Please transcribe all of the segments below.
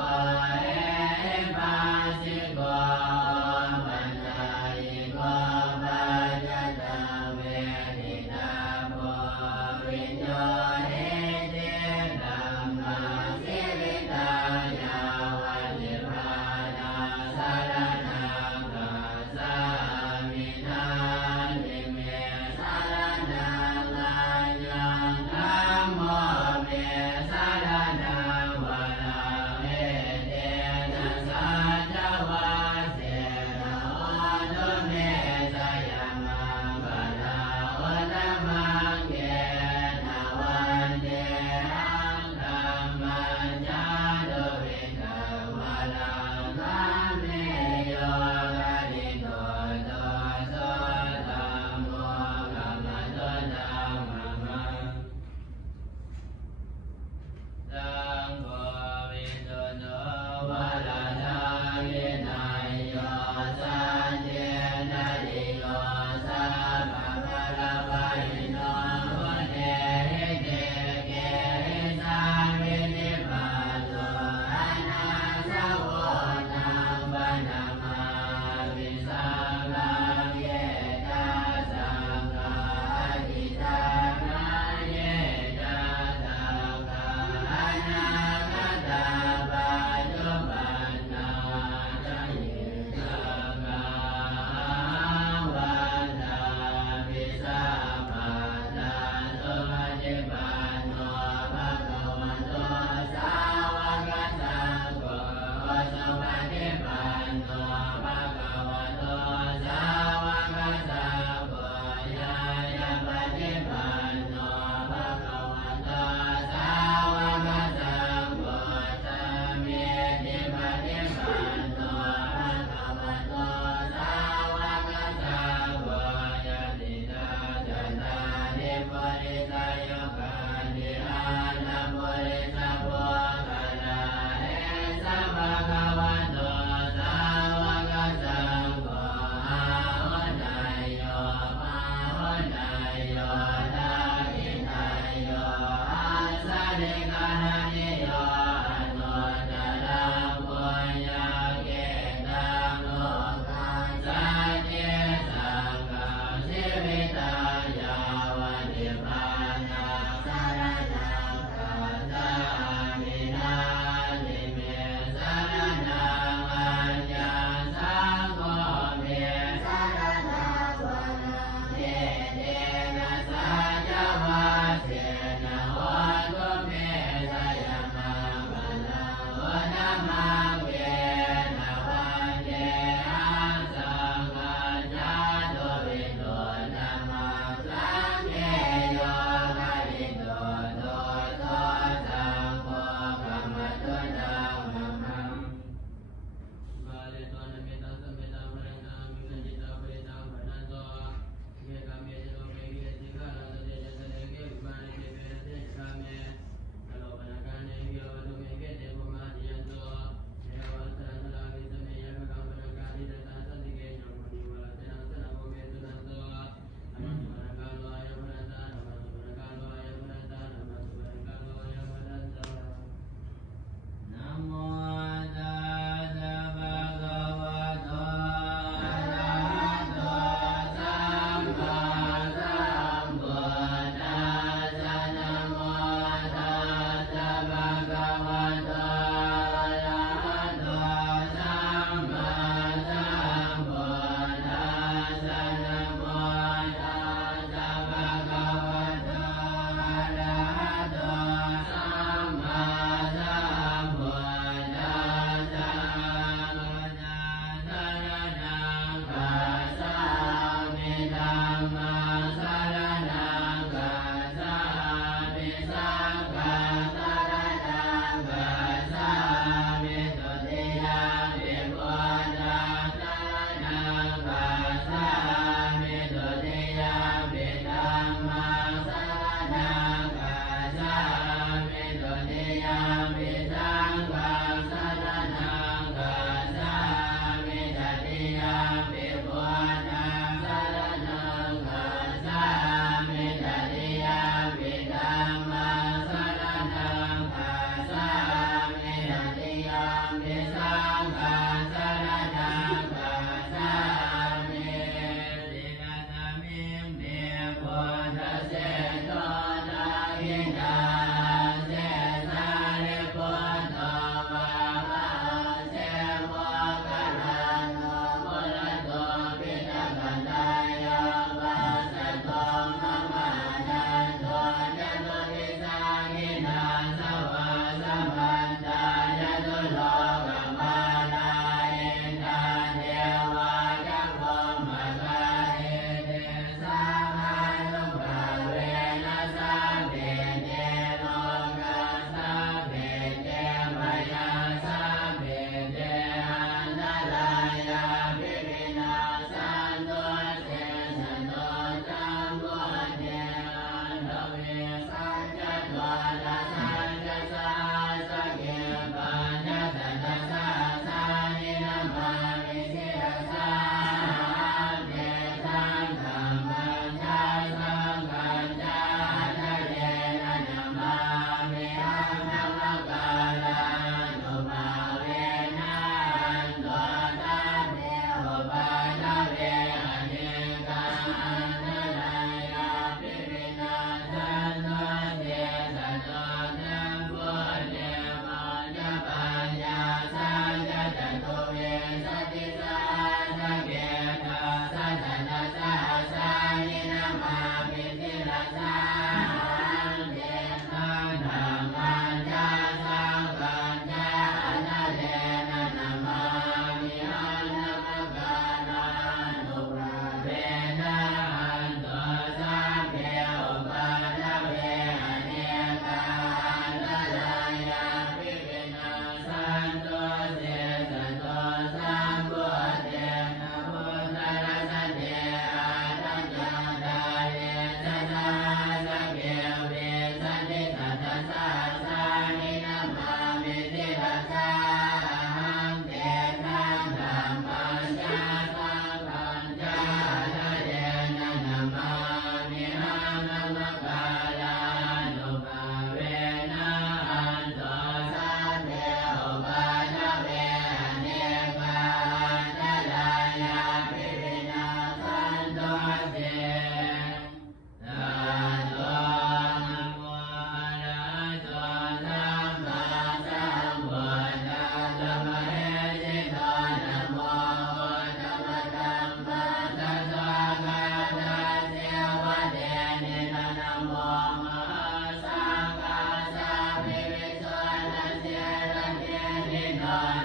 Hãy subscribe cho kênh Ghiền Mì Gõ để không bỏ lỡ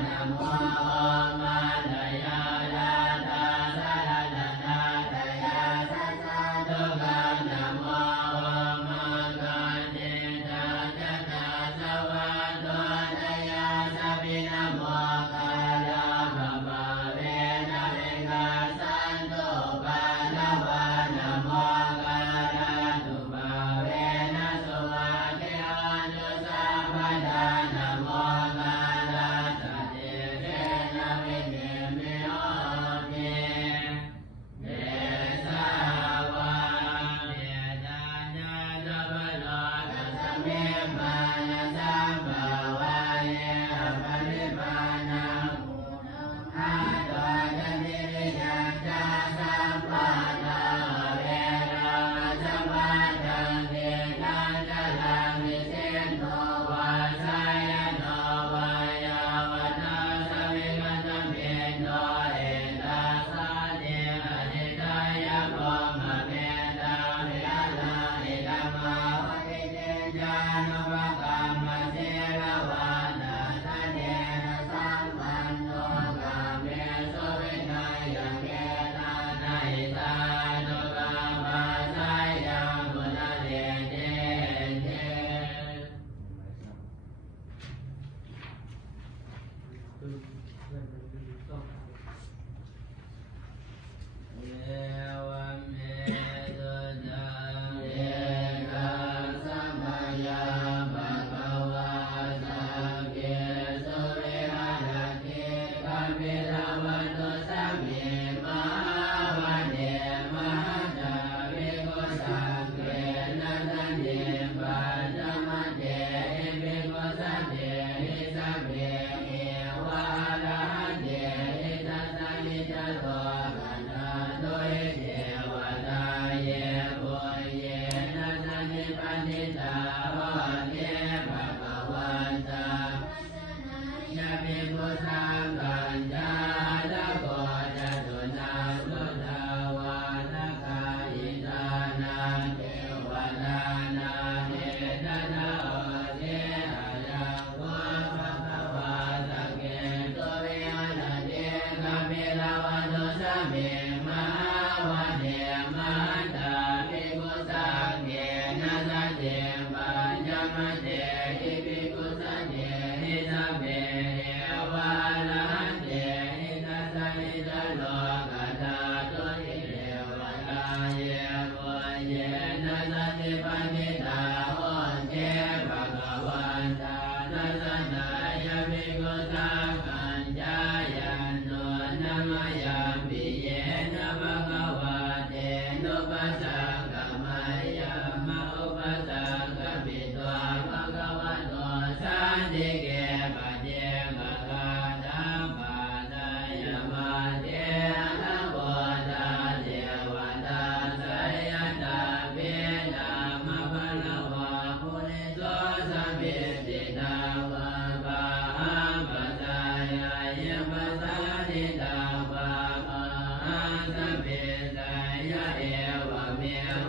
นะโมมาลายาลาตาสะระนะนาตยาสัสสะทุกขังนะโมมังคะเนตาจัตตาสวัสโตนยาสัพพินะโมคาลาภวะเวนะเวกัสสันตุปาลวะนะโมคาลาตุภะเวนะสวัสดิอานุสัพพดานะโมคาลาสัตติเสนะวินิมิโอติเดสาวะเดจานะสัพพโลกัสสมิมานะสัมภวะเยปริมาณังอาโตจะนิริยัญจาสัมปันโนเวรังสัมปันธังเทนังจลังวิเศษโนวาสายโนวายาวนาสวิกัตเมโนเอตาสาเดอดิตายะโกมะเมตาวิอาลาอิดามาวะติเตจานุภะกัมมะเสรวานาสเดนะสัมปันโนกัมเมสุวินัยยังเกตานาอิตานุกัมปัสสะยังมุนเดเตเตเยวเมตุตังเอกังสัมมายังภะคะวะสังเกสุวิหารติกัมปิลวัตตุสัมมิมาวันเดมหัตถะภิกขุสังเฆนะสันติปัจจมเตหิภิกขุสันติหิสัพเพเอวะอะระหะเตหิตัสสะหิตโตกัณฑาโตหิเทวตาเยปุญเยนะสันติปันติตาโหติภะคะวันตายะภิกขุสังฆัญจาตะโกจตุนาสุทาวาทกายิตานาเทวตานาเทตนะโอเทอะยังโกภะคะวะตะเกตุวิหารติกัมปิลวัตตุสัมมิมาวันเดมหัตถะภิกขุสังเฆนะสันติปัญจมเตหิภิกขุสันติหิสัพเพเอวะอะระหะเตหิตัสสะหิตโลกัตถาตุหิเทวตาเยปุญเยนะสันติปันติตาโหติภะคะวันตาทัสสะนายะภิกขุสังฆัญจายันโนนะมะยังปิเยนะภะคะวะเตนุปัสสังฆมัยยมะอุปสังฆปิโตภะคะวะโตสันติเกปะเจกะกะตัมปะทายมะเตนะโพธาเทวตาสยตาเวนะมะภะละวะปุริโสสัมภิติตาวะปะหัมปะทายายะปะสาธิตาวะปะหังสัพพิตายะเอวะเม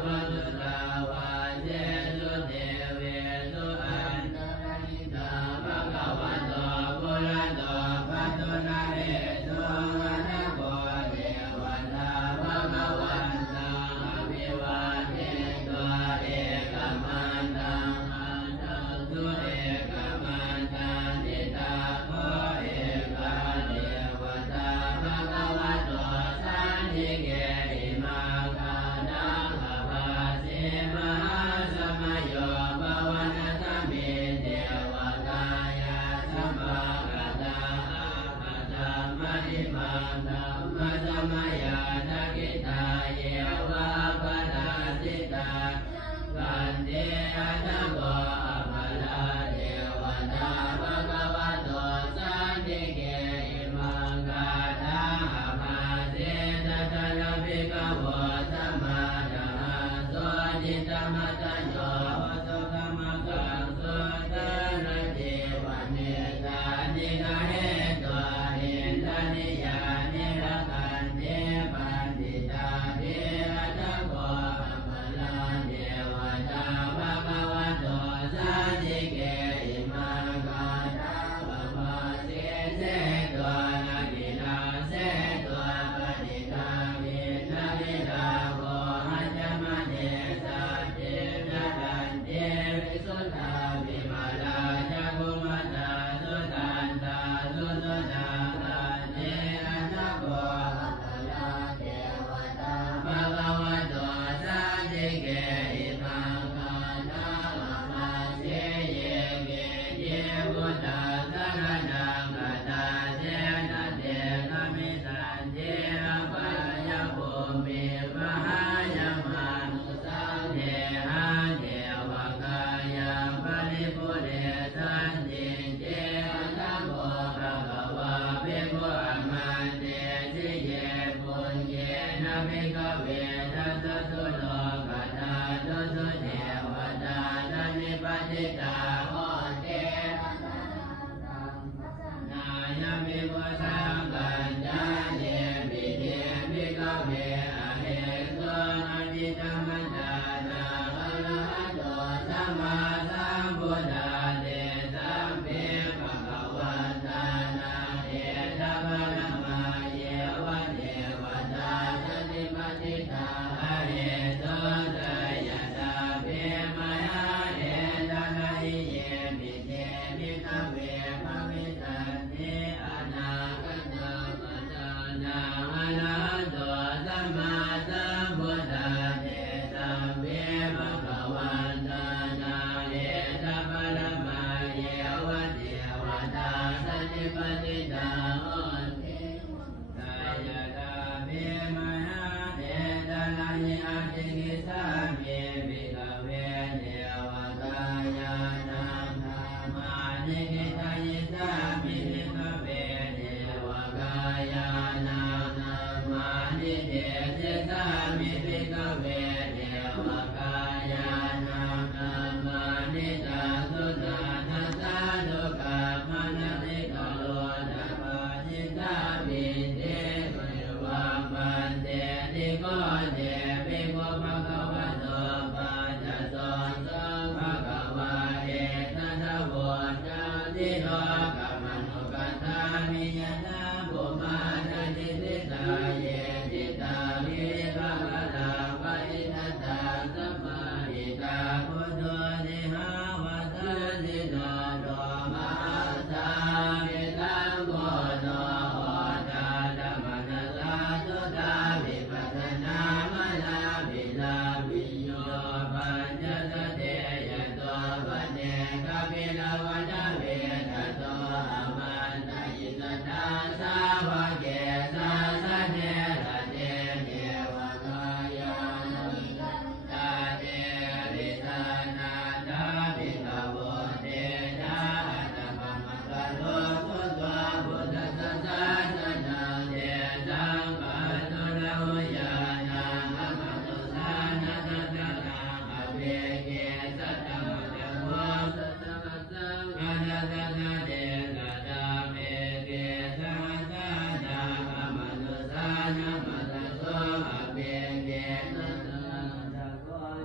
วะตุตาวะเจสุเทเวสุอันตรหิตาภะคะวะโตปุระโตปัตตุนะเรโตอะระโกเทวตาภะคะวันตังอภิวาเทโตเอกมันตังอันตังสุเอกมันตังทิตาโคเอกาเทวตาภะคะวะโตสันติเกหิมาคานังอภาสิมหาสมัยโยภวันตเมเทวตายาสัมภากตาอาภาธรรมนิมาธัมมะสมัยานาคิตาเยวะปะนาติตากันเตอะนะโกอะภะลาเทวตาภะคะวะโตสันติเกหิมังคานังอภาสิตตะละภิกขโวสัมมาทัมมาโสจิตตมัตตัญโยสุขมังคังสุตระเทวันเนตานิกะเหตุนิทานิยานิรักขันเทปันติตาเทระตะโกอะภะลาเทวตาภะคะวะโตสันติเกหิมังคานังอภาสิเส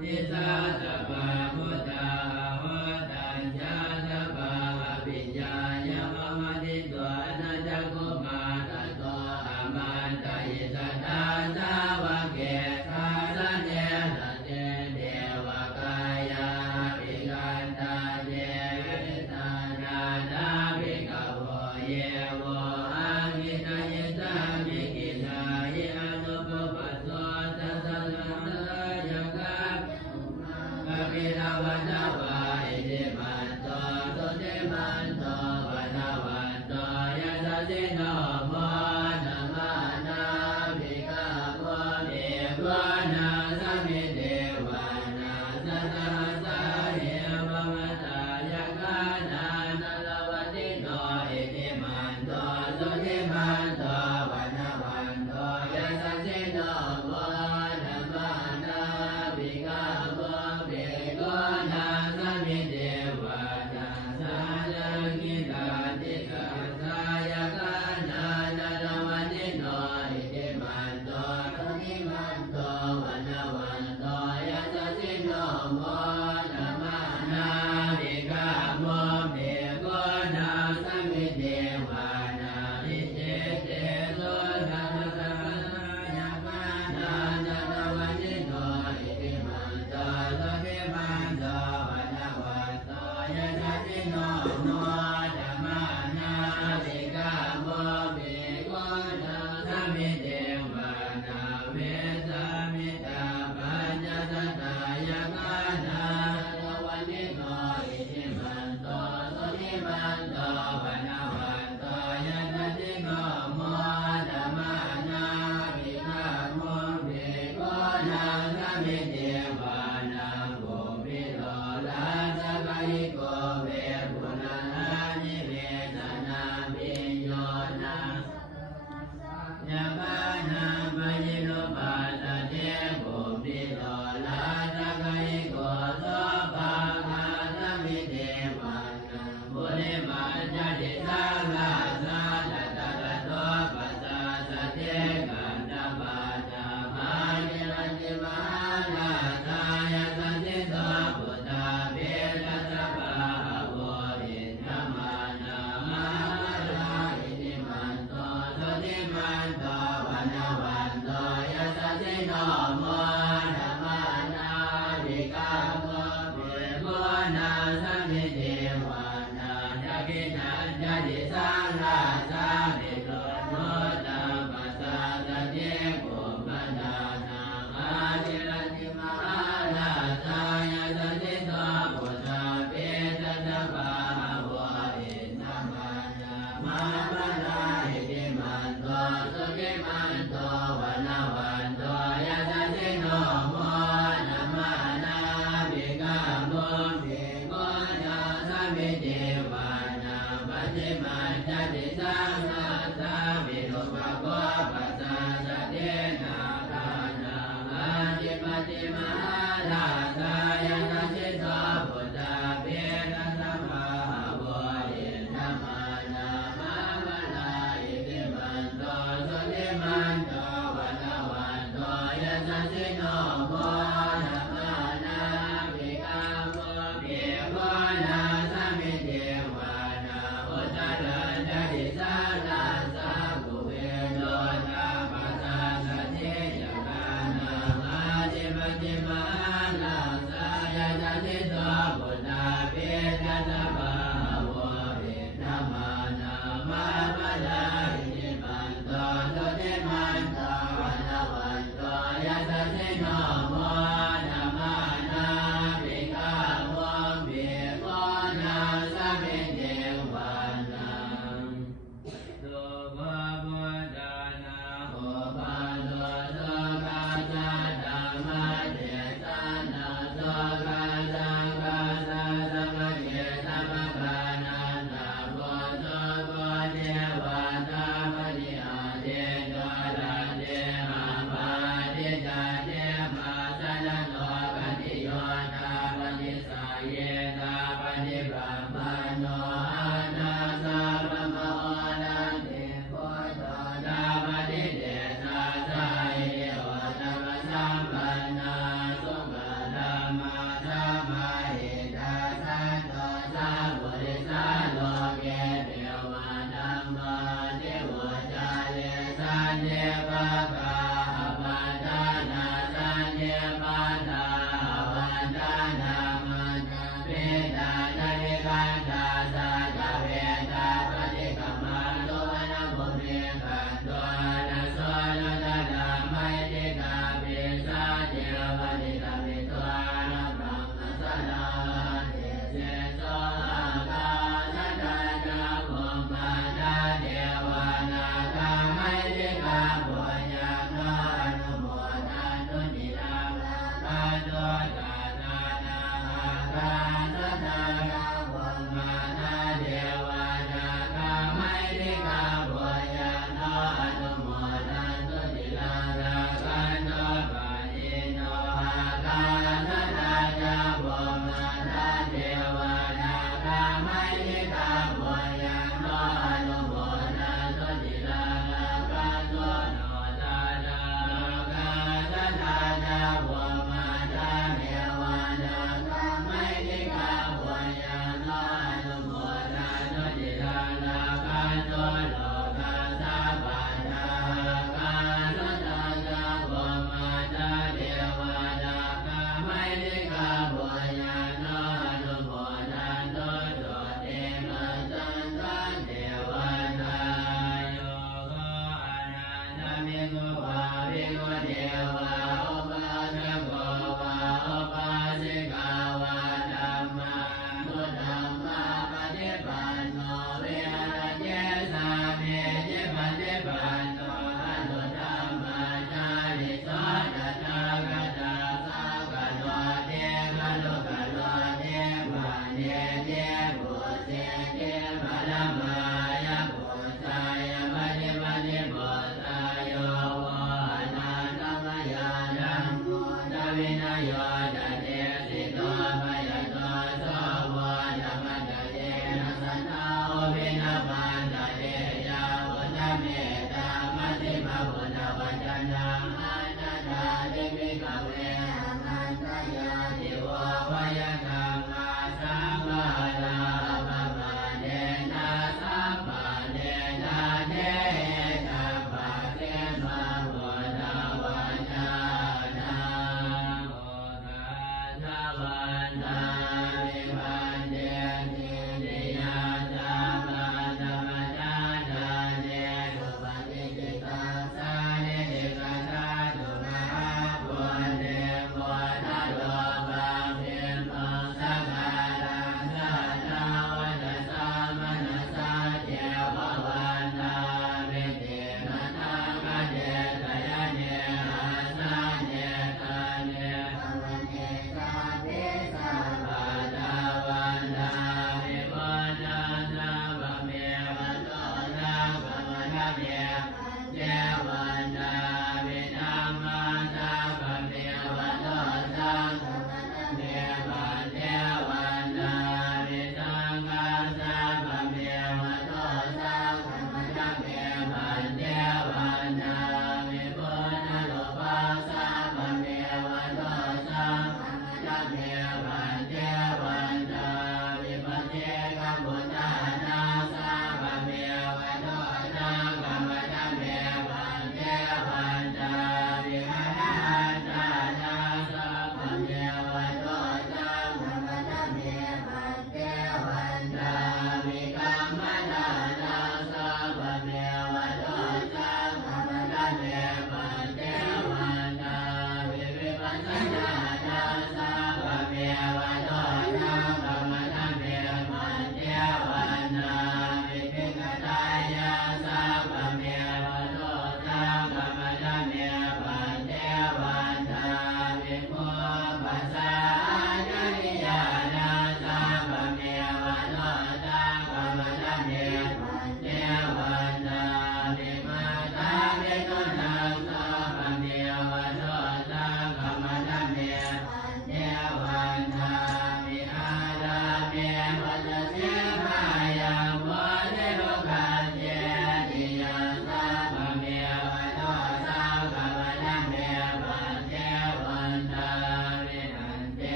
Gita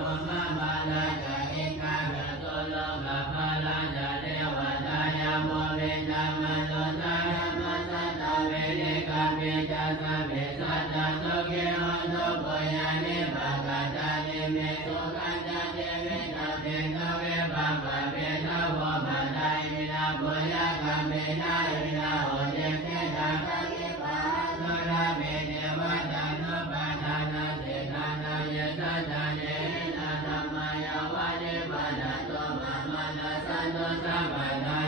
ภุมะบาลาจะอิกาเบตุโลกะภาลาจะเทวตายาโมเวจามโนตายามัสสะตะเวนิกาเวจัสสะเวสัจจะสุเกหันตุโกยานิภะกะตานิเมตุกันจะเทเวตาเทนเวปะปะเวทะโวปะไดมินาโพยะกะเมนาอินาโหเจเตตาคะกิปะโนราเมเนวะตานุปะทานาเสทานาเยสัจจะเนนะธัมมายาวะเนปะดะโตมะมะนะสันโตสัพพะทา